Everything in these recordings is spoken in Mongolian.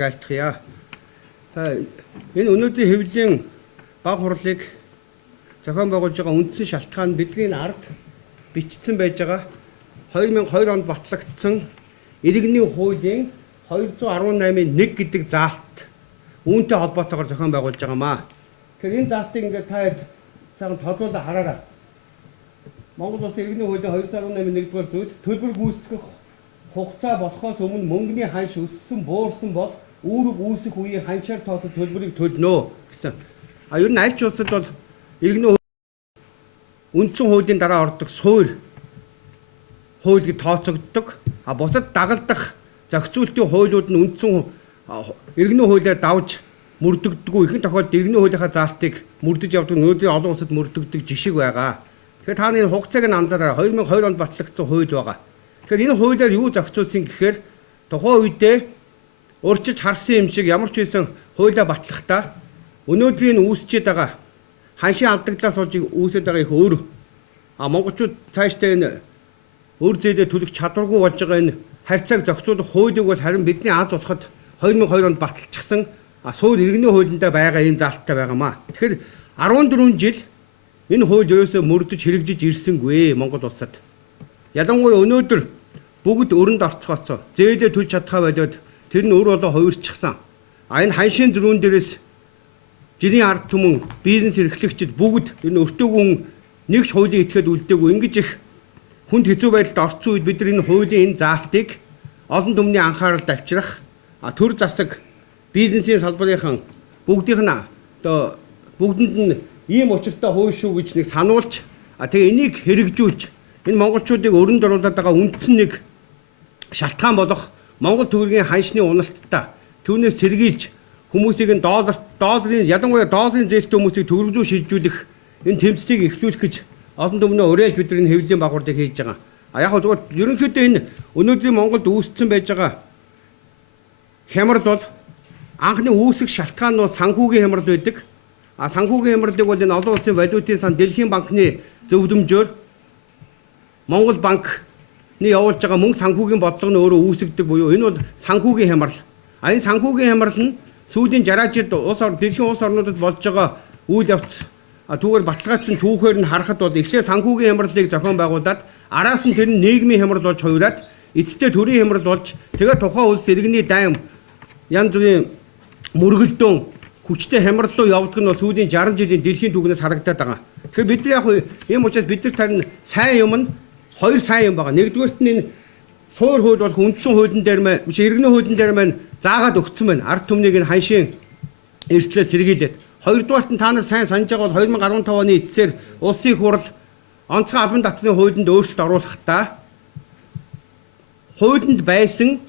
айлтгая. За энэ өнөөдрийн хэвлэлийн баг хурлыг зохион байгуулж байгаа үндсэн шалтгаан бидний ард бичсэн байж байгаа 2002 онд батлагдсан иргэний хуулийн 218-ийн 1 гэдэг заалт үүнтэй холбоотойгоор зохион байгуулж байгаамаа. Тэгэхээр энэ заалтыг ингээд та сайхан тодлуулаад хараарай. Монгол Улсын иргэний хуулийн 218-ийн 1-р зүйл төлбөр гүйцэтгэх хугацаа болохоос өмнө мөнгөний ханш өссөн буурсан бол үүрэг үүсэх үеийн ханшаар тооцох төлбөрийг төлнө гэсэн. Ер нь аль ч улсад бол иргэний үндсэн хуулийн дараа ордог суурь хууль гэж тооцогддог. Бусад дагалдах зохицуултын хуулиуд нь үндсэн иргэний хуулиар давж мөрдөгддөггүй. Ихэнх тохиолдолд иргэний хуулийнхаа заалтыг мөрдөж явдаг өнөөдрийн олон улсад мөрдөгдөг жишг байгаа. Тэгэхээр та нарын хугацааг нь анзаараа 2002 онд батлагдсан хууль байгаа. Тэгэхээр энэ хуулиар юу зохицуулсан гэхээр тухайн үедээ урьдчилж харсан юм шиг ямар ч байсан хуулиа батлахдаа өнөөдрийн үүсчээд байгаа ханшийн алдагдлаас болж үүсэж байгаа их өөр. Монголчууд цаашдаа энэ өр зээлээ төлөх чадваргүй болж байгаа энэ харьцааг зохицуулах хуулийг бол харин бидний аз улсад 2002 онд баталчихсан суурь иргэний хуулиндаа байгаа энэ заалттай байгаамаа. Тэгэхээр 14 жил энэ хууль ерөөсөө мөрдөж хэрэгжиж ирсэнгүй Монгол улсад. Ялангуяа өнөөдөр бүгд өрөнд орцгооцоо зээлээ төлж чадхаа болоод тэр нь өөр болоо хувирчихсан. Энэ ханшийн зөрүүн дээрээс жирийн ард түмэн бизнес эрхлэгчид бүгд энэ өртөөгөн нэгч хуулийн этгээд үлдээгүй ингэж их хүнд хэцүү байдалд орцсон үед бид энэ хуулийн энэ заалтыг олон түмний анхааралд авчрах төр засаг бизнесийн салбарынхан бүгдийнх нь одоо бүгдэнд нь ийм учиртай хууль шүү гэж нэг сануулж тэгээ энийг хэрэгжүүлж энэ монголчуудыг өрөнд оруулаад байгаа үндсэн нэг шалтгаан болох Монгол төгрөгийн ханшны уналттай түүнээс сэргийлж хүмүүсийг нь долларын ялангуяа долларын зээлтэй хүмүүсийг төгрөг рүү шилжүүлэх энэ тэмцлийг эхлүүлэх гэж олон түмнээ уриалж бид энэ хэвлэлийн багварлыг хийж байгаа. Яг нь зөвхөн ерөнхийдөө энэ өнөөдрийн Монголд үүссэн байж байгаа хямрал бол анхны үүсэх шалтгаан нь санхүүгийн хямрал байдаг. Санхүүгийн хямралыг бол энэ олон улсын валютын сан Дэлхийн банкны зөвлөмжөөр Монгол банк явуулж байгаа мөнгө санхүүгийн бодлого нь өөрөө үүсгдэг буюу энэ бол санхүүгийн хямрал. Энэ санхүүгийн хямрал нь сүүлийн 60 жилд дэлхийн улс орнуудад болж байгаа үйл явц түүгээр баталгаажсан түүхээр нь харахад бол эхлээ санхүүгийн хямралыг зохион байгуулад араас нь тэр нь нийгмийн хямрал болж хувираад эцэстээ төрийн хямрал болж тэгээ тухайн улс иргэний дайм янз бүрийн мөргөлдөөн хүчтэй хямрал руу явдаг нь бол сүүлийн 60 жилийн дэлхийн түүхнээс харагдаад байгаа. Тэгэхээр бид нар яг ийм учраас бид нар тань сайн юм нь хоёр сайн юм байгаа. Нэгдүгээрт нь энэ суурь хууль болох үндсэн хуулийн дээр маань биш иргэний хуулийн дээр маань заагаад өгсөн байна. Ард түмнийг нь ханшийн эрсдлээс сэргийлээд. Хоёрдугаарт нь та нар сайн санаж байгаа бол 2015 оны эцсээр улсын хурал онцгой албан татврын хуулинд өөрчлөлт оруулахдаа хуулинд байсан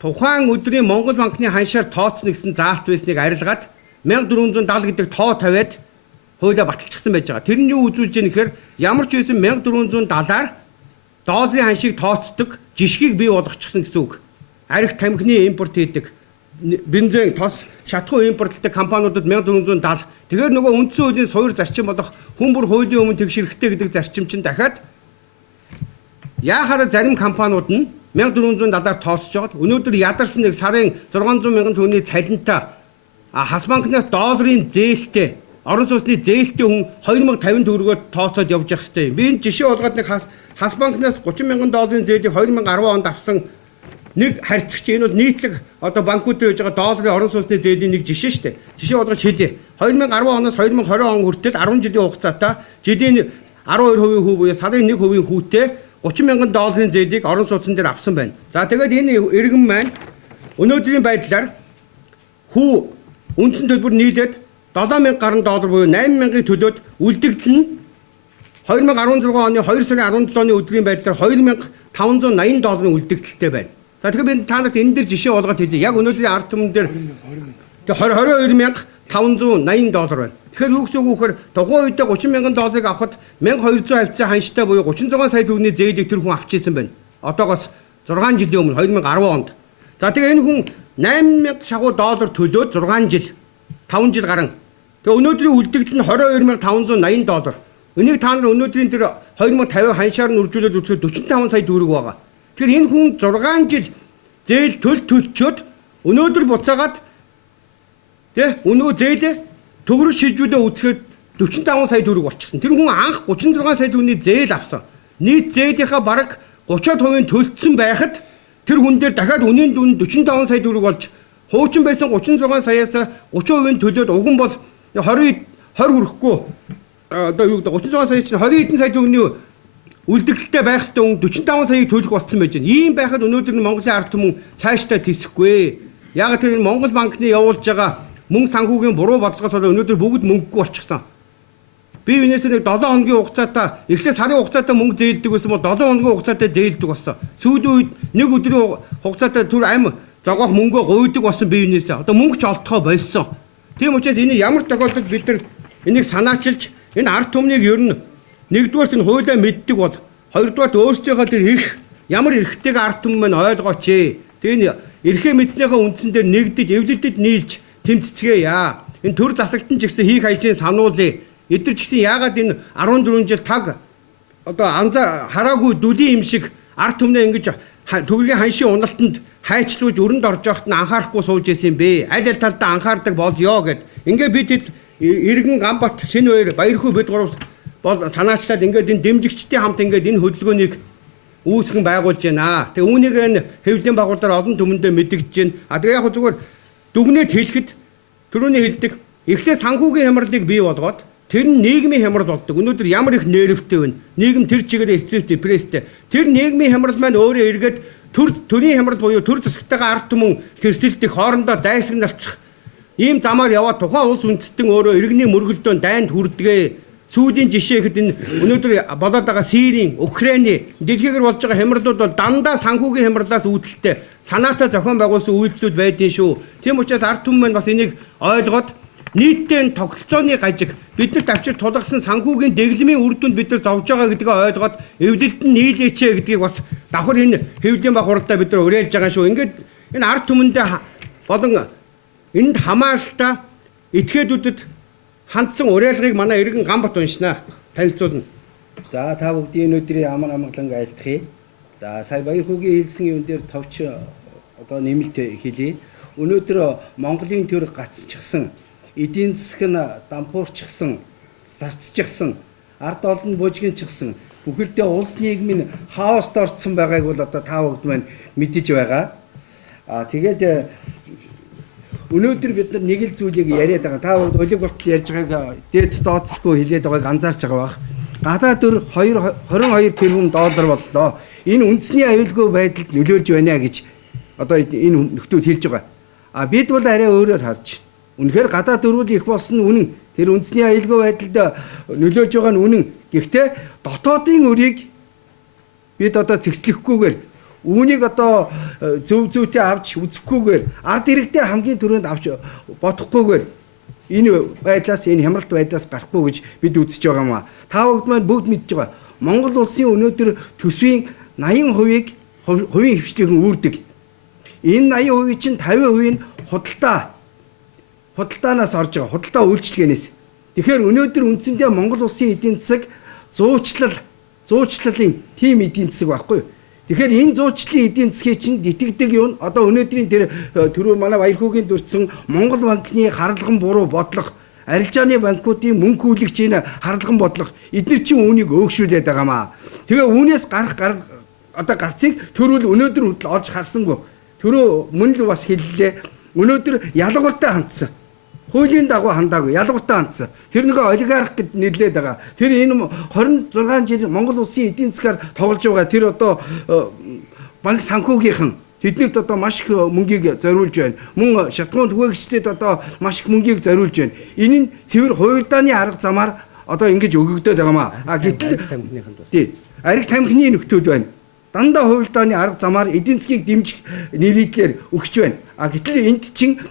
тухайн өдрийн Монгол банкны ханшаар тооцно гэсэн заалт байсныг арилгаад 1470 гэдэг тоо тавиад хуулиа баталчихсан байж байгаа. Тэр нь юу үзүүлж байгаа нэхэр ямар ч байсан 1470-аар долларын ханшийг тооцдог жишгийг бий болгочихсон гэсэн үг. Арх тамхины импорт хийдэг, бензин, тос, шатхуун импортлдог компаниудад 1470. Тэгэхээр нөгөө үндсэн хуулийн суурь зарчим болох хүн бүр хуулийн өмнө тэгш хэрэгтэй гэдэг зарчим чинь дахиад яахаар зарим компаниуд нь 1470-аар тооцож байгаад өнөөдөр ядарсан нэг сарын 600 мянган төгрөгийн цалинтай Хас банкнаас долларын зээлтэй орон сууцны зээлтэй хүн 2050 төгрөгөөр тооцоод явж явах хэрэгтэй. Би энэ жишээ болгоод нэг Хас банкнаас 30 мянган долларын зээлийг 2010 онд авсан нэг харьцагч энэ бол нийтлэг одоо банкуд дээр байж байгаа долларын орон сууцны зээлийн нэг жишээ шүү дээ. Жишээ болгож хэлье. 2010 оноос 2020 он хүртэл 10 жилийн хугацаатай жилийн 12% буюу сарын 1% хүүтэй 30 мянган долларын зээлийг орон сууцн дээр авсан байна. За тэгээд энэ иргэн маань өнөөдрийн байдлаар хүү үндсэн төлбөр нийлээд 7000 гаруй доллар буюу 8000-ыг төлөөд үлдэгдэл нь 2016 оны 2 сарын 17-ны өдрийн байдлаар 2580 долларын үлдэгдэлтэй байна. За тэгэхээр би та нарт энэ дээр жишээ болгоод хэлье. Яг өнөөдрийн ард түмэн дээр 22580 доллар байна. Тэгэхээр юу гэсэн үг вөхөр тухайн үедээ 30 мянган долларыг авахад 1200 хавцаа ханштай буюу 36 сая төгрөгийн зээлийг тэр хүн авчихсан байна. Одоогоос 6 жилийн өмнө 2010 онд. За тэгээ энэ хүн 8000 шагуу доллар төлөөд 6 жил 5 жил гарan. Тэгээ өнөөдрийн үлдэгдэл нь 22580 доллар. Энийг та нар өнөөдрийн тэр 2050 ханшаар нь үржүүлээд үзэхэд 45 сая төгрөг байгаа. Тэгэхээр энэ хүн 6 жил зээл төлчөөд Өнөөдөр буцаагаад тэ өнөө зээлээ төгрөг шийдвүүдээ үүсгэхэд 45 сая төгрөг болчихсон. Тэр хүн анх 36 сая төгрөгийн зээл авсан. Нийт зээлийнхаа бараг 30% төлцсөн байхад тэр хүн дээр дахиад үнийн дүн 45 сая төгрөг болж хуучин байсан 36 саяас 30% төлөөд уган бол 20 хүрэхгүй одоо юу гэдэг 36 сая чинь 20 хэдэн сая төгрөгийн үлдэгдэлтэй байх ёстой хүн 45 саяыг төлөх болсон байж байна. Ийм байхад өнөөдөр Монголын ард түмэн цаашдаа тисэхгүй. Яг тэр Монгол банкны явуулж байгаа мөнгө санхүүгийн буруу бодлогоос болоод өнөөдөр бүгд мөнгөгүй болчихсон. Би энэс нэг 7 хоногийн хугацаатай эхлээ сарын хугацаатай мөнгө зээлдэг байсан бол 7 хоногийн хугацаатай зээлдэг болсон. Сүүлийн үед нэг өдрийн хугацаатай түр амь зогоох мөнгөө гуйдаг болсон би энэс. Одоо мөнгө ч олдохоо болсон. Тийм учраас энэ ямар тохиолдолд бид нар энийг санаачилж энэ ард түмнийг ер нь нэгдүгээр нь хуулиа мэддэг бол хоёрдугаар өөрсдийнхөө тэр эрх ямар эрхтэйг ард түмэн маань ойлгооч. Тэгээ эрхээ мэдснийхээ үндсэн дээр нэгдэж эвлэлтэд нийлж тэмцэцгээе. Энэ төр засагтан ч гэсэн хийх ажлыг сануулъя. Эдгээр ч гэсэн яагаад энэ 14 жил таг одоо анзаа хараагүй дүлийн юм шиг ард түмнээ ингэж төгрөгийн ханшийн уналтанд хайчлуулж өрөнд орж явахт нь анхаарахгүй сууж исэн юм бэ. Аль аль талдаа анхаардаг болёо гэд. Ингээ бид иргэн Гамбат Шинбаяр Баярхүү бид гурав бол санаачлаад ингээд энэ дэмжигчдийн хамт ингээд энэ хөдөлгөөнийг үүсгэн байгуулж байна. Тэгээ үүнийг энэ хэвлэлийн байгууллагаар олон түмэндээ мэдэгдэж байна. Тэгээ яг зүгээр дүгнээд хэлэхэд түрүүний хэлдэг эхлээд санхүүгийн хямралыг бий болгоод тэр нь нийгмийн хямрал болдог. Өнөөдөр ямар их нервтэй вэ? Нийгэм тэр чигээр стресс депресстэй. Тэр нийгмийн хямрал маань өөрөө эргээд төрийн хямрал буюу төр засагтайгаа ард түмэн тэрсэлдэх хоорондоо дайсагналцах ийм замаар яваад тухайн улс үндэстэн өөрөө иргэний мөргөлдөөн дайнд хүрдэгэ. Сүүлийн жишээ ихэд энэ өнөөдөр болоод байгаа Сирийн, Украины дэлхийгээр болж байгаа хямралууд бол дандаа санхүүгийн хямралаас үүдэлтэй санаатай зохион байгуулсан үйлдэлүүд байдгийн шүү. Тийм учраас ард түмэн маань бас энийг ойлгоод нийтдээ тогтолцооны гажиг биднэрт авчир тулгасан санхүүгийн дэглэмийн үр дүнд бид нар зовж байгаа гэдгээ ойлгоод эвлэлд нь нийлээч гэдгийг бас давхар энэ хэвлэлийн баг хуралдаа бид нар уриалж байгаа шүү. Ингээд энэ ард түмэндээ болон энд хамааралтай этгээдүүдэд хандсан уриалгыг манай иргэн Гамбат уншнаа. Танилцуулна. За та бүгдийн өнөөдрийн амар амгалан айлтгая. За сая Баярхүүгийн хэлсэн юм дээр товч одоо нэмэлт хэлье. Өнөөдөр Монголын төр гацчихсан, эдийн засаг нь дампуурчихсан, зарцчихсан, ард олон бужигнчихсан, бүхэлдээ улс нийгмийн хаост орцсон байгааг бол одоо та бүгд маань мэдэж байгаа. Тэгээд өнөөдөр бид нар нэг л зүйлийг яриад байгаа. Та бүгд улиг болтол ярьж байгааг дээдс дооцсохгүй хэлээд байгааг анзаарч байгаа бах. Гадаад төр 22 тэрбум доллар боллоо. Энэ үндэсний аюулгүй байдалд нөлөөлж байна гэж одоо энэ нөхдүүд хэлж байгаа. Бид бол арай өөрөөр харж. Үнэхээр гадаад дөрвөл их болсон нь үнэн. Тэр үндэсний аюулгүй байдалд нөлөөлж байгаа нь үнэн. Гэхдээ дотоодын өрийг бид одоо цэгцлэхгүйгээр үүнийг одоо зөвтэй авч үзэхгүйгээр ард иргэдээ хамгийн түрүүнд авч бодохгүйгээр энэ байдлаас энэ хямралт байдлаас гарахгүй гэж бид үзэж байгаа юм аа. Та бүгд маань бүгд мэдж байгаа. Монгол улсын өнөөдөр төсвийн 80%-ийг хувийн хвшлийнхэн үүрдэг. Энэ 80% чинь 50% нь худалдаанаас орж байгаа. Худалдаа үйлчилгээнээс. Тэгэхээр өнөөдөр үндсэндээ Монгол улсын эдийн засаг зуучлалын тим эдийн засаг байхгүй юу? Тэгэхээр энэ зуучлалын эдийн засгийн чинь итгэдэг юм. Одоо өнөөдрийн тэр түрүү манай Баярхүүгийн дурдсан Монгол банкны харлаган буруу бодлого, арилжааны банкуудын мөнгө хүлэгч энэ харлаган бодлого эдгээр чинь үүнийг өөгшүүлээд байгаамаа. Тэгээ үүнээс гарцыг төрүүл өнөөдөр хүртэл олж харсангүй. Түрүү мөн л бас хэллээ. Өнөөдөр ялгууртай хандсан. Хуулийн дагуу хандаагүй, ялгууртай хандсан. Тэр нэг олигарх гэд нэрлээд байгаа. Тэр энэ 26 жил Монгол улсын эдийн засгаар тоглож байгаа. Тэр одоо банк санхүүгийнхэн тэднэрт одоо маш их мөнгийг зориулж байна. Мөн шатгуун түгээгчдэд одоо маш их мөнгийг зориулж байна. Энэ нь цэвэр хуульдааны арга замаар одоо ингэж өгөгдөд байгаамаа. Гэтэл ариг тамхины нөхдүүд байна. Дандаа хуульдааны арга замаар эдийн засгийг дэмжих нэрийдлэр өгч байна. Гэтэл энд чинь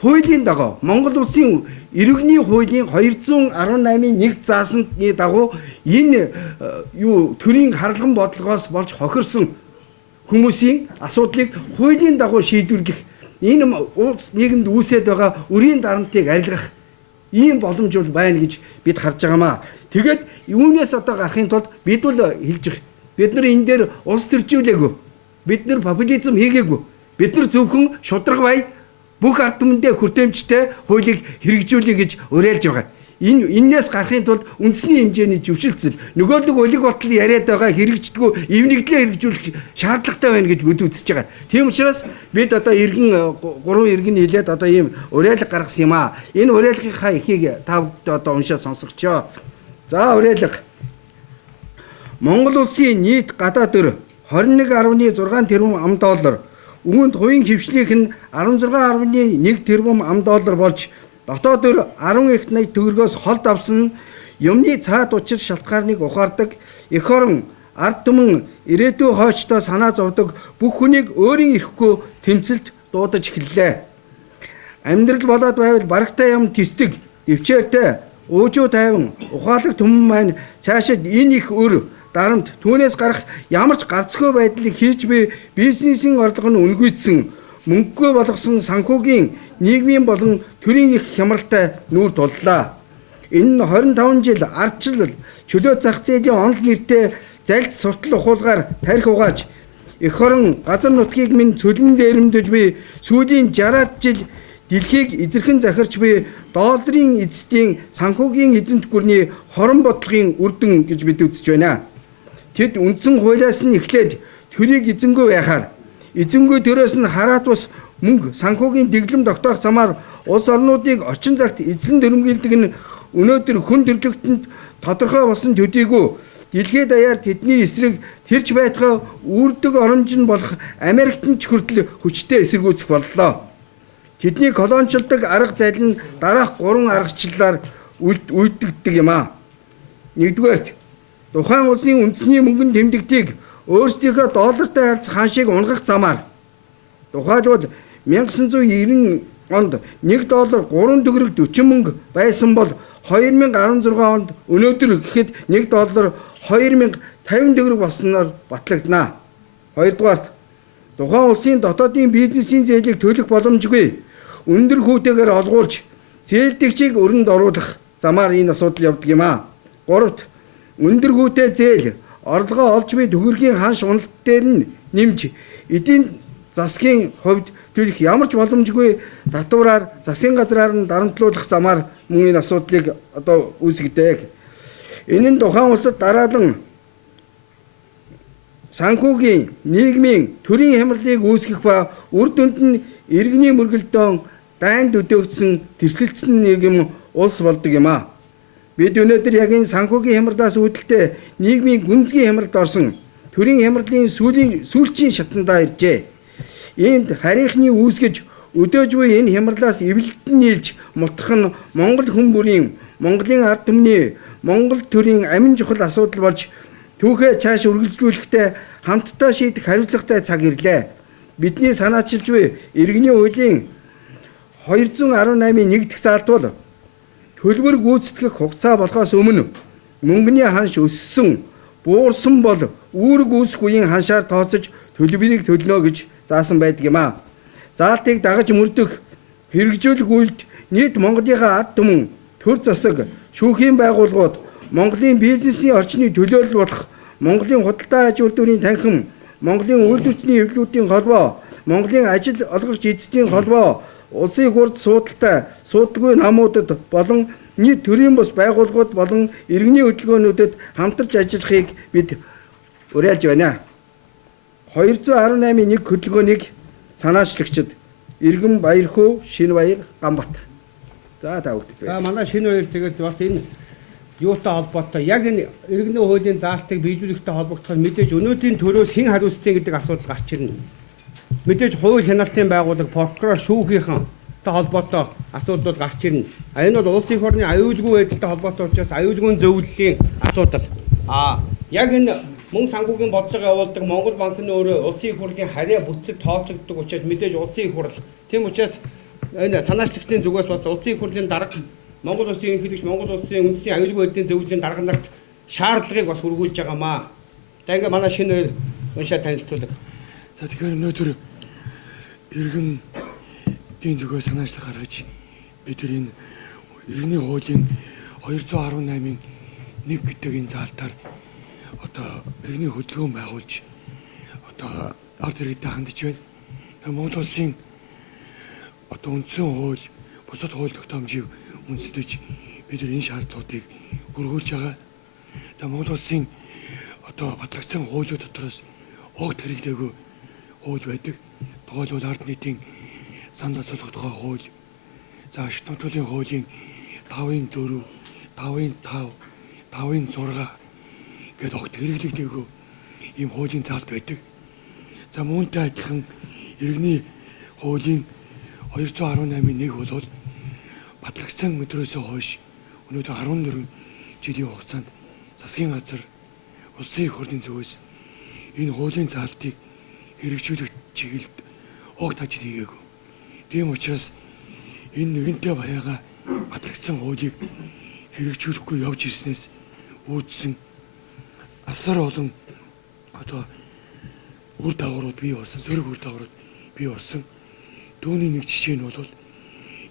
хуулийн дагуу Монгол улсын иргэний хуулийн 218-ийн 1 заасны дагуу энэ төрийн харлаган бодлогоос болж хохирсон хүмүүсийн асуудлыг хуулийн дагуу шийдвэрлэх энэ нийгэмд үүсээд байгаа үрийн дарамтыг арилгах ийм боломж бол байна гэж бид харж байгаамаа. Тэгээд юунаас одоо гарахын тулд бид бол хэлж байгаа. Бид нар энэ дээр улс төржүүлээгүй. Бид нар популизм хийгээгүй. Бид нар зөвхөн шударга бай бүх ард түмэндээ хүртээмжтэй хуулийг хэрэгжүүлэе гэж уриалж байгаа. Эннээс гарахын тулд үндэсний хэмжээний зөвшөлтсөл нөгөөдөг улиг болтол яриад байгаа хэрэгждэггүй эвнэгдлээ хэрэгжүүлэх шаардлагатай байна гэж бид үзэж байгаа. Тийм учраас бид одоо гурван иргэн хилээд одоо ийм уриалга гаргасан юм аа. Энэ уриалгынхаа эхийг та бүхэн одоо уншаад сонсгочоо. За уриалга. Монгол улсын нийт гадаад өр 21.6 тэрбум ам.доллар, үүнд хувийн хвшлийнх нь 16.1 тэрбум ам.доллар болж дотоод өр 10 их найт төгрөгөөс холд авсан юмны цаад учир шалтгааныг ухаардаг эх орон ард түмэн ирээдүйн хойчтой санаа зовдөг бүх хүнийг өөрийн эрэхгүй тэмцэлд дуудаж эхэллээ. Амьдрал болоод байвал барагтай юм тисдэг, дэвчээртэй, уужуу тайван, ухаалаг түмэн маань цаашид энэ их өр дарамт түүнээс гарах ямар ч гарцгүй байдлыг хийж буй бизнесийн орлого нь үнгүйдсэн мөнгөгүй болгосон санхүүгийн нийгмийн болон төрийн их хямралтай нүүр туллаа. Энэ нь 25 жил ардчил чөлөө зах зээлийн онол нэртэй залт суртал ухуулгаар тарих угааж эх орон газар нутгийг минь цөлөн дээрэмдэж буй сүүлийн 60-аад жил дэлхийг эзэрхэн захирч буй долларын эзэдийн санхүүгийн эзэнт гүрний хорон бодлогын үр дүн гэж бид үзэж байна. Тэд үндсэн хуулиас нь эхлээд төрийг эзэнгүй байхаар эзэнгүй төрөөс нь хараат бус мөнгө санхүүгийн дэглэм тогтоох замаар улс орнуудыг орчин цагт эзлэн төрөмгийлдэг нь өнөөдөр хүн төрлөختөнд тодорхой болсон төдийгүй дэлхийд даяар тэдний эсрэг тэрч байтугай үрдэг оромж нь болох Америкт ч хүртэл хүчтэй эсэргүүцэх боллоо. Тэдний колоничлдог арга зал нь дараах 3 аргачлалаар үйлдэгдэг юм аа. Нэгдүгээрт тухайн улсын үндэсний мөнгөнд тэмдэгтийг өөрсдийнхөө доллартай харьцах ханшийг унгах замаар тухайлбал 1990 онд 1 доллар 3 төгрөг 40 мөнгө байсан бол 2016 онд өнөөдөр гэхэд 1 доллар 2050 төгрөг болсноор батлагдана. Хоёрдугаарт тухайн улсын дотоодын бизнесийн зээлийг төлөх боломжгүй өндөр хүүтэйгээр олгуулж зээлдэгчийг өрөнд оруулах замаар энэ асуудал явдаг юм аа. Гуравт өндөр хүүтэй зээл орлогоо олж буй төгрөгийн ханш уналт дээр нь нэмж эдийн засгийн хувьд төлөх ямар ч боломжгүй татвараар засгийн газраар нь дарамтлуулах замаар мөн энэ асуудлыг одоо үүсгэдэг. Энэ нь тухайн улсад дараалан санхүүгийн, нийгмийн, төрийн хямралыг үүсгэх ба үр дүнд нь иргэний мөргөлдөөн дайнд өдөөгдсөн тэрсэлцэн нийгэм улс болдог юм аа. Бид өнөөдөр яг энэ санхүүгийн хямралаас үүдэлтэй нийгмийн гүнзгий хямралд орсон төрийн хямралын сүүлчийн шатандаа иржээ. Энд харийнхны үүсгэж өдөөж буй энэ хямралаас эвлэлтэн нийлж мутах нь Монгол хүн бүрийн, Монголын ард түмний, Монгол төрийн амин чухал асуудал болж түүхээ цааш үргэлжлүүлэхдээ хамтдаа шийдэх хариуцлагатай цаг ирлээ. Бидний санаачилж буй иргэний хуулийн 218-ийн 1 дэх заалтвал төлбөр гүйцэтгэх хугацаа болохоос өмнө мөнгөний ханш өссөн, буурсан бол үүрэг үүсэх үеийн ханшаар тооцож төлбөрийг төлнө гэж заасан байдаг юм аа. Заалтыг дагаж мөрдөх хэрэгжүүлэх үйлд нийт Монголынхаа ард түмэн, төр засаг, шүүхийн байгууллагууд, Монголын бизнесийн орчны төлөөлөл болох Монголын худалдаа аж үйлдвэрийн танхим, Монголын үйлдвэрчний эвлэлүүдийн холбоо, Монголын ажил олгогч эзэдийн холбоо, улсын хурд суудалтай, суудалгүй намуудад болон нийт төрийн бус байгууллагууд болон иргэний хөдөлгөөнүүдэд хамтарч ажиллахыг бид уриалж байна. 218-ийн 1 хөдөлгөөнийг санаачлагчид Иргэн Баярхүү, Шинбаяр, Гамбат. За та бүгд. За манай Шинбаяр тэгээд бас энэ юутай холбоотой яг энэ иргэний хуулийн заалтыг биелүүлэхтэй холбогдоход мэдээж өнөөдрийн төрөөс хэн хариуцсан гэдэг асуудал гарч ирнэ. Мэдээж хууль хяналтын байгууллага, прокурор, шүүхийнхэнтэй холбоотой асуудлууд гарч ирнэ. Энэ бол улсын их орны аюулгүй байдалтай холбоотой учраас аюулгүй зөвлөлийн асуудал. Яг энэ мөнгө санхүүгийн бодлого явуулдаг Монгол банкны өөрөө улсын их хурлын харьяа бүтцэд тооцогддог учраас мэдээж улсын их хурл. Тийм учраас энэ санаачлагчдын зүгээс бас улсын их хурлын дарга Монгол улсын ерөнхийлөгч, Монгол улсын үндэсний аюулгүй байдлын зөвлөлийн дарга нарт шаардлагыг бас хүргүүлж байгаамаа. За ингээ манай шинэ уншаад танилцуулдаг. За тэгэхээр өнөөдөр иргэний зүгээс санаачлах гаргаж бид энэ иргэний хуулийн 218-ийн 1 гэдэг энэ заалтаар одоо иргэний хөдөлгөөн байгуулж одоо ард иргэдэд хандж байна. Монгол улсын одоо үндсэн хууль, бусад хууль тогтоомжийг үндэслэж бид энэ шаардлагуудыг хүргүүлж байгаа. За Монгол улсын одоо батлагдсан хуулиуд дотроос огт хэрэглээгүй хууль байдаг. Тухайлбал ард нийтийн сан засварлах тухай хууль, за ашигт нутгийн хуулийн 5-4, 5-5, 5-6 гэдэг огт хэрэглэгдээгүй ийм хуулийн заалт байдаг. За мөнтэй адилхан иргэний хуулийн 218-1 бол батлагдсан өдрөөсөө хойш өнөөдөр 14 жилийн хугацаанд засгийн газар улсын их хурлын зүгээс энэ хуулийн заалтыг хэрэгжүүлэх чиглэлд огт ажил хийгээгүй. Тийм учраас энэ нэгэнтээ баяага батлагдсан хуулийг хэрэгжүүлэхгүй явж ирснээс үүдсэн асар олон одоо үр дагаврууд бий болсон, сөрөг үр дагаврууд бий болсон. Түүний нэг жишээ нь бол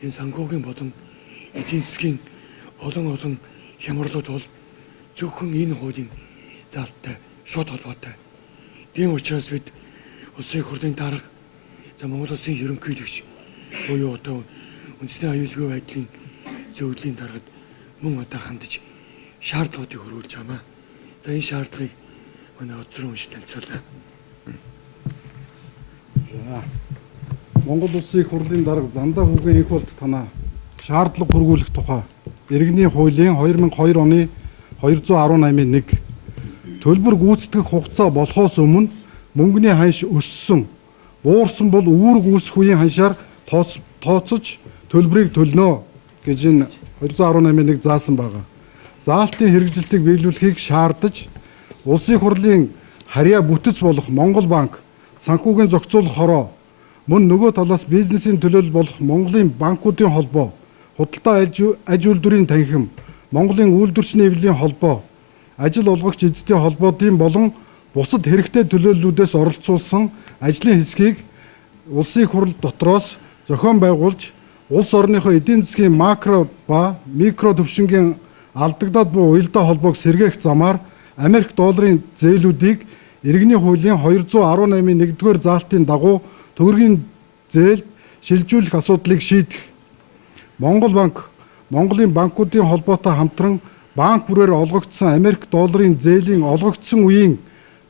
энэ санхүүгийн болон эдийн засгийн олон хямралууд бол зөвхөн энэ хуулийн заалттай шууд холбоотой. Тийм учраас бид улсын их хурлын дарга, за Монгол улсын ерөнхийлөгч буюу одоо үндэсний аюулгүй байдлын зөвлөлийн даргад мөн одоо хандаж шаардлагуудыг хөрвүүлж байгаамаа. За энэ шаардлагыг манай өдрөн уншиж танилцуулаа. Монгол улсын их хурлын дарга Зандаа Хүүгийн их болт танаа шаардлага хөрвүүлэх тухай иргэний хуулийн 2002 оны 218-1 төлбөр гүйцэтгэх хугацаа болохоос өмнө мөнгөний ханш өссөн, буурсан бол үүрэг үүсэх үеийн ханшаар тооцож төлбөрийг төлнө гэж энэ 218-1 заасан байгаа. Заалтын хэрэгжилтийг биелүүлэхийг шаардаж улсын их хурлын харьяа бүтэц болох Монгол банк санхүүгийн зохицуулах хороо мөн нөгөө талаас бизнесийн төлөөлөл болох Монголын банкуудын холбоо, худалдаа аж үйлдвэрийн танхим, Монголын үйлдвэрчний эвлэлийн холбоо, ажил олгогч эзэдийн холбоодын болон бусад хэрэгтэй төлөөллүүдээс оролцуулсан ажлын хэсгийг улсын их хурл дотроос зохион байгуулж улс орныхоо эдийн засгийн макро ба микро төвшингийн алдагдаад буй уялдаа холбоог сэргээх замаар Америк долларын зээлүүдийг иргэний хуулийн 218-ийн 1-р заалтын дагуу төгрөгийн зээлд шилжүүлэх асуудлыг шийдэх. Монгол банк, Монголын банкуудын холбоотой хамтран банк бүрээр олгогдсон Америк долларын зээлийн олгогдсон үеийн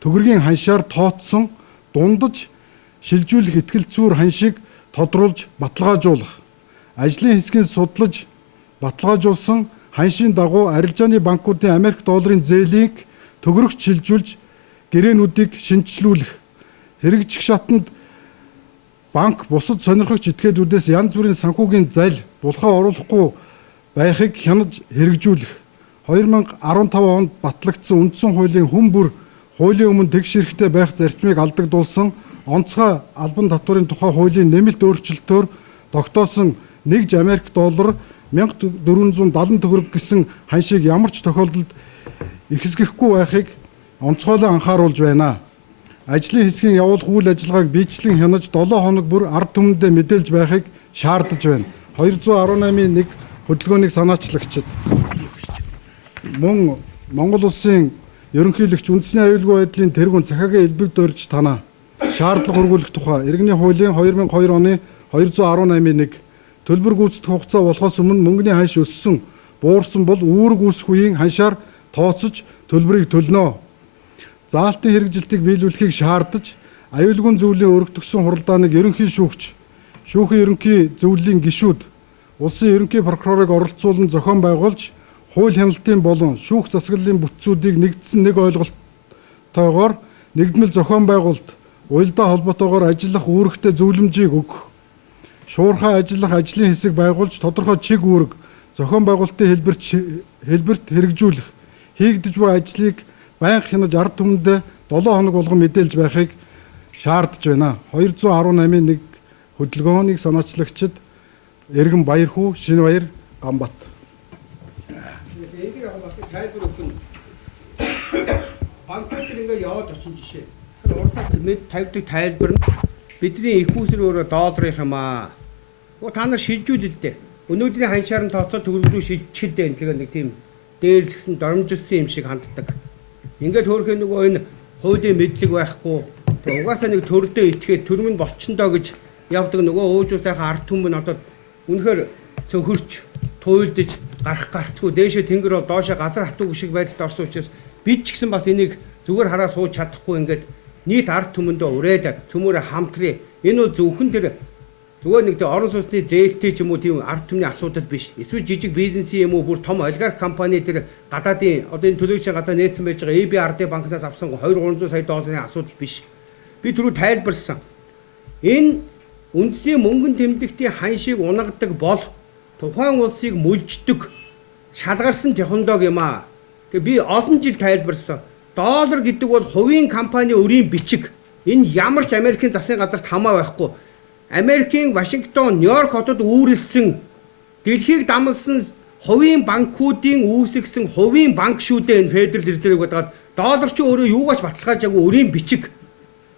төгрөгийн ханшаар тооцсон дундаж шилжүүлэх ихтгэлцүүр ханшийг тодруулж баталгаажуулах. Ажлын хэсгийг судлаж баталгаажуулсан ханшийн дагуу арилжааны банкуудын Америк долларын зээлийг төгрөгт шилжүүлж гэрээнүүдийг шинжилүүлэх. Хэрэгжих шатанд банк бусад сонирхогч этгээдүүдээс янз бүрийн санхүүгийн зал булхаа оруулахгүй байхыг хянаж хэрэгжүүлэх. 2015 онд батлагдсан үндсэн хуулийн хүн бүр хуулийн өмнө тэгш хэрэгтэй байх зарчмыг алдагдуулсан онцгой албан татварын тухай хуулийн нэмэлт өөрчлөлтөөр тогтоосон 1 Америк доллар 1470 төгрөг гэсэн ханшийг ямар ч тохиолдолд ихсгэхгүй байхыг онцгойлон анхааруулж байна. Ажлын хэсгийн явуулах үйл ажиллагааг биечлэн хянаж 7 хоног бүр ард түмэндээ мэдээлж байхыг шаардаж байна. 218-1 хөдөлгөөнийг санаачлагчид мөн Монгол улсын ерөнхийлөгч үндэсний аюулгүй байдлын тэргуун захиагийн элбэг дөрж танаа шаардлага хөрвүүлэх тухай иргэний хуулийн 2002 оны 218-1 төлбөр гүйцэтгэх хугацаа болохоос өмнө мөнгөний ханш өссөн, буурсан бол үүрэг үүсэх үеийн ханшаар тооцож төлбөрийг төлнө. Заалтын хэрэгжилтийг биелүүлэхийг шаардаж аюулгүй зөвлөлийн өргөдөгсөн хуралдааныг ерөнхий шүүгч, шүүхийн ерөнхий зөвлөлийн гишүүд, улсын ерөнхий прокурорыг оролцуулан зохион байгуулж хууль хяналтын болон шүүх засаглалын бүтцүүдийг нэгдсэн нэг ойлголттойгоор нэгдмэл зохион байгуулалт, уялдаа холбоотойгоор ажиллах үүрэгтэй зөвлөмжийг өгөх. Шуурхай ажиллах ажлын хэсэг байгуулж тодорхой чиг үүрэг зохион байгуулалтын хэлбэрт хэрэгжүүлэх. Хийгдэж буй ажлыг байнга хянаж ард түмэндээ 7 хоног болгон мэдээлж байхыг шаардж байна. 218-1 хөдөлгөөнийг санаачлагчид Эргэн Баярхүү, Шинэбаяр, Гамбат. Энийг яг бас тайлбар өгнө. Банкуд ингээ яваад очин жишээ. Тэр урдаас мэд тавьдаг тайлбар нь бидний их үүсэр өөрөө долларын юмаа. Та нар шилжүүлэл дээ. Өнөөдрийн ханшаар нь тооцоод төгрөг рүү шилжчихэл дээ. Тэгэхээр нэг тийм дээрлэгсэн доромжилсан юм шиг ханддаг. Ингээд хөөрхөн нөгөө энэ хуулийн мэдлэг байхгүй. Тэг угаасаа нэг төрдөө итгээд төрмөн болчихондоо гэж явдаг нөгөө өөжөө сайхан ард түмэн одоо үнэхээр цөхөрч туйлдж гарцгүй дээшээ тэнгэр бол доошоо газар хатууг шиг байдалд орсон учраас бид ч гэсэн бас энийг зүгээр хараа сууж чадахгүй ингээд нийт ард түмэндээ урайлаад цөмөрө хамтрий. Энэ бол зөвхөн тэр зүгээр нэг тэр орон сууцны зээлтэй ч юм уу тийм ард түмний асуудал биш. Эсвэл жижиг бизнесийн юм уу бүр том олигарх компани тэр гадаадын одоо энэ төлөөлөгчийн газар нээсэн байж байгаа EBRD банкнаас авсан 2-300 сая долларын асуудал биш. Би түрүү тайлбарласан. Энэ үндэсний мөнгөн тэмдэгтийн ханшийг унгадаг бол тухайн улсыг мүлждэг шалгарсан технологи юм аа. Тэгээ би олон жил тайлбарласан. Доллар гэдэг бол хувийн компани өрийн бичиг. Энэ ямар ч Америкийн засгийн газарт хамаа байхгүй. Америкийн Вашингтон, Нью-Йорк хотод үүрлсэн дэлхийг дамжсан хувийн банкуудын үүсгэсэн хувийн банк шүү дээ энэ Федерал Резерв гэдэг. Доллар ч өөрөө юугаач баталгаажаагүй өрийн бичиг.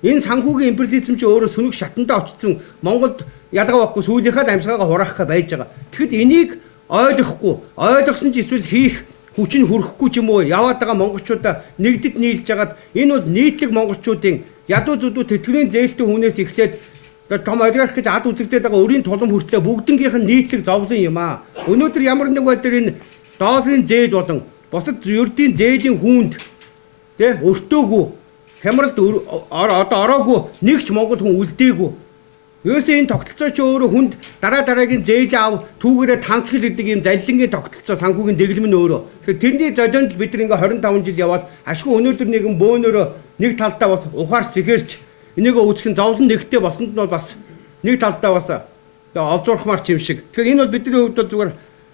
Энэ санхүүгийн империализм ч өөрөө сүнэг шатандаа очсон Монголд ялгаа байхгүй сүүлийнхаа амьсгаагаа хураах гэ байж байгаа. Тэгэхэд энийг ойлгохгүй, ойлгосон ч эсвэл хийх хүч нь хүрэхгүй ч юм уу яваад байгаа монголчуудаа нэгдэд нийлж хагаад энэ бол нийтлэг монголчуудын ядуу зүдүү тэтгэврийн зээлтэй хүнээс эхлээд том олигарх гэж ад үзэгдээд байгаа өрийн тулам хүртлээ бүгднгийнх нь нийтлэг зовлон юм аа. Өнөөдөр ямар нэг байдлаар энэ долларын зээл болон бусад ердийн зээлийн хүнд тэ өртөөгүй хямралд одоо ороогүй нэг ч монгол хүн үлдээгүй. Ерөөсөө энэ тогтолцоо ч өөрөө хүнд дараагийн зээлээ ав түүгээрээ танцгал гэдэг ийм заллингийн тогтолцоо санхүүгийн дэглэм нь өөрөө. Тэгэхээр тэрний зодонд бид нэг 25 жил яваад ашгүй өнөөдөр нэгэн бөөнөрөө нэг талдаа бас ухаарч зэгэрч энийгээ үүсгэх нь зовлон нэгтэй болсонд нь бол бас нэг талдаа бас олзуурхмаар ч юм шиг. Тэгэхээр энэ бол бидний хувьд бол зүгээр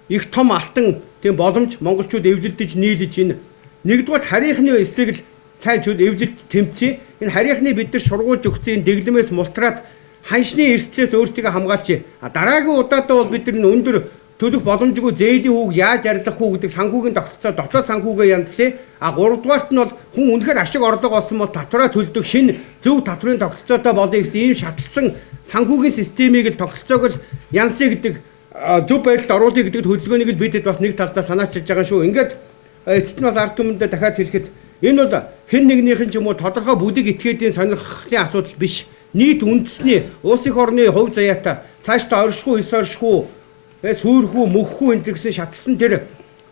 их том алтан тийм боломж монголчууд эвлэлдэж нийлж энэ нэгдүгээр харийнхны эсрэг л сайн чөл эвлэлд тэмцээ. Энэ харийнхны бид нар шургуулж өгсөн дэглэмээс мултраад ханшны эрсдлээс өөртөө хамгаалж дараагийн удаадаа бол бид нар өндөр төлөх боломжгүй зээлийн хүүг яаж арилгах уу гэдэг санхүүгийн тогтолцоо дотоод санхүүгээ янзлээ. А 3 дугаарт нь бол хүн үнэхээр ашиг орлого олсон бол татвараа төлдөг шинэ зөв татврын тогтолцоотой болъё гэсэн ийм шатлсан санхүүгийн системийг л тогтолцоог л янзлээ гэдэг зөв байдалд оруулъя гэдэг хөдөлгөөнийг л бидэд бас нэг талдаа санаачилж байгаа шүү. Ингээд эцэст нь бас ард түмэндээ дахиад хэлэхэд энэ бол хэн нэгнийх нь ч юм уу тодорхой бүлэг этгээдийн сонирхлын асуудал биш. Нийт үндэсний улс их орны хувь заяатаа цаашдаа оршихгүй, эс оршихгүй, сүүрхүү, мөххүү энэ гэсэн шатлсан тэр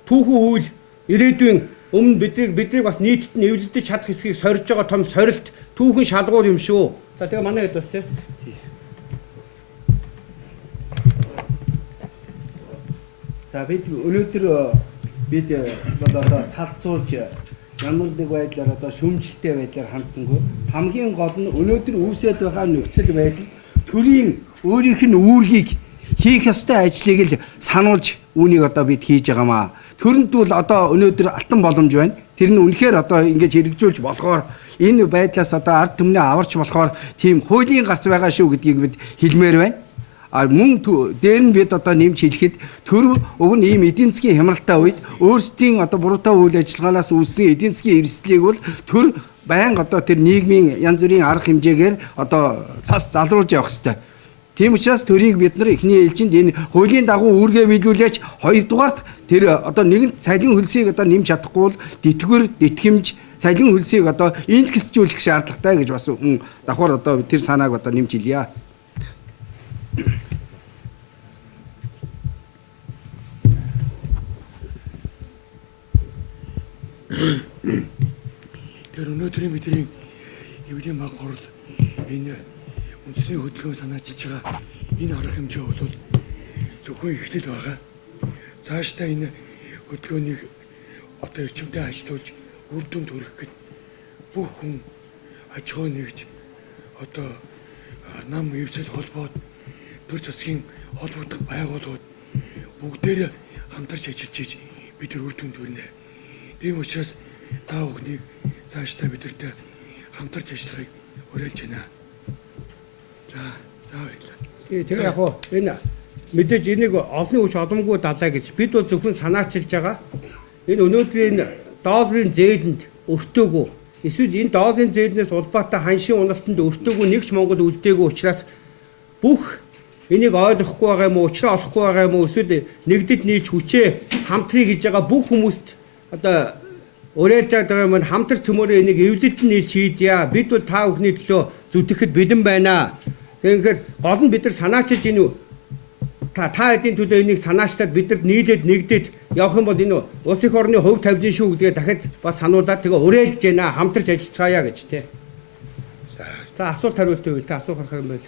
түүхэн үйл ирээдүйн өмнө бидний бас нийтэд нь эвлэлдэж чадах хэсгийг сорж байгаа том сорилт түүхэн шалгуур юм шүү. За тэгээ манай хэд бас тий. За бид өнөөдөр бид одоо талцуулж ямар нэг байдлаар одоо шүмжлэлтэй байдлаар хандсангүй хамгийн гол нь өнөөдөр үүсээд байгаа нөхцөл байдал төрийн өөрийнх нь үүргийг хийх ёстой ажлыг л сануулж үүнийг одоо бид хийж байгаамаа. Төрөнд бол одоо өнөөдөр алтан боломж байна. Тэр нь үнэхээр одоо ингэж хэрэгжүүлж болохоор энэ байдлаас одоо ард түмнээ аварч болохоор тийм хуулийн гарц байгаа шүү гэдгийг бид хэлмээр байна. А мөн дээр нь бид одоо нэмж хэлэхэд төр уг нь ийм эдийн засгийн хямралтай үед өөрсдийн одоо буруутай үйл ажиллагаанаас үүссэн эдийн засгийн эрсдлийг бол төр байнга одоо тэр нийгмийн янз бүрийн арга хэмжээгээр одоо цас залруулж явах хэрэгтэй. Тийм учраас төрийг бид нар эхний ээлжинд энэ хуулийн дагуу үүргээ биелүүлээч хоёрдугаарт тэр одоо нэгэн цалин хөлсийг одоо нэмж чадахгүй бол тэтгэвэр тэтгэмж цалин хөлсийг одоо индексжүүлэх шаардлагатай гэж бас давхар одоо тэр санааг одоо нэмж хэлье. Тэр өнөөдрийн бидний эвлийн баг хурал энэ үндэсний хөдөлгөөн санаачилж байгаа энэ арга хэмжээ бол зөвхөн эхлэл байгаа. Цаашдаа энэ хөдөлгөөнийг одоо эрчимтэй ажилуулж үр дүнд хүрэхэд бүх хүн аж ахуй нэгж одоо нам ивсэл холбоод төр засгийн холбогдох байгууллагууд бүгдээр хамтарч ажиллаж ийж бид нар үр дүнд хүрнэ. Тийм учраас та бүхнийг цаашдаа бидэртэй хамтарч ажиллахыг уриалж байна. За баярлалаа. Тэгээ яг хоо энэ мэдээж энийг олонний хүч оломгүй далаа гэж бид бол зөвхөн санаачилж байгаа. Энэ өнөөдрийн долларын зээлэнд өртөөгүй эсвэл энэ долларын зээлнээс улбаатай ханшийн уналтанд өртөөгүй нэг ч Монгол үлдээгүй учраас бүх энийг ойлгохгүй байгаа юм уу, учраа олохгүй байгаа юм уу, эсвэл нэгдэд нийлж хүчээ хамтрий гэж байгаа бүх хүмүүст одоо уриалж байгаа юм хамтар төмөрөө энийг эвлэлд нь нийлж хийдья. Бид бол та бүхний төлөө зүтгэхэд бэлэн байна. Тэгэхээр гол нь бид нар санаачилж энэ та хэдийн төлөө энийг санаачлаад бидэрт нийлээд нэгдээд явах юм бол энэ улс их орны хувь тавьдын шүү гэдгээ дахиад бас сануулад тэгээ уриалж байна хамтарч ажиллацгаая гэж тий. За асуулт хариулт байвал та асуух харах юм байл.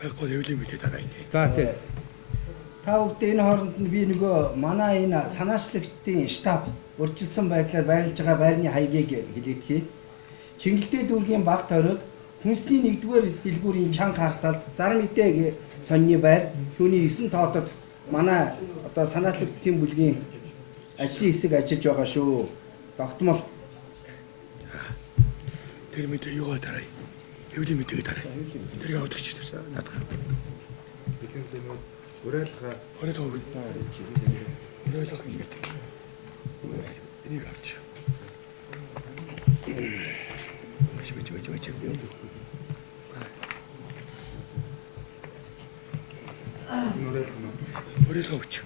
байхгүй хэвлэм мэдээ дараа энэ. За тий. Та бүхэн энэ хооронд нь би нөгөө манай энэ санаачлагчдын штаб урьдчилсан байдлаар байрлаж байгаа байрны хаягийг хэлээдхий. Чингэлтэй дүүргийн баг тойроод хүнсний 1-р дэлгүүрийн чанга харталд зар мэдээг сонины байр түүний 9 тоотод манай одоо санаачлагчдын бүлгийн ажлын хэсэг ажиллаж байгаа шүү. Тогтмол Тэр мэдээ юугаа дараа. Хэвлэм мэдээг дараа. Тэрийг авдагч надад. Уриалга Орой тоог. Уриалга ингэ. Энийг авч. Бич. Уриалга авч.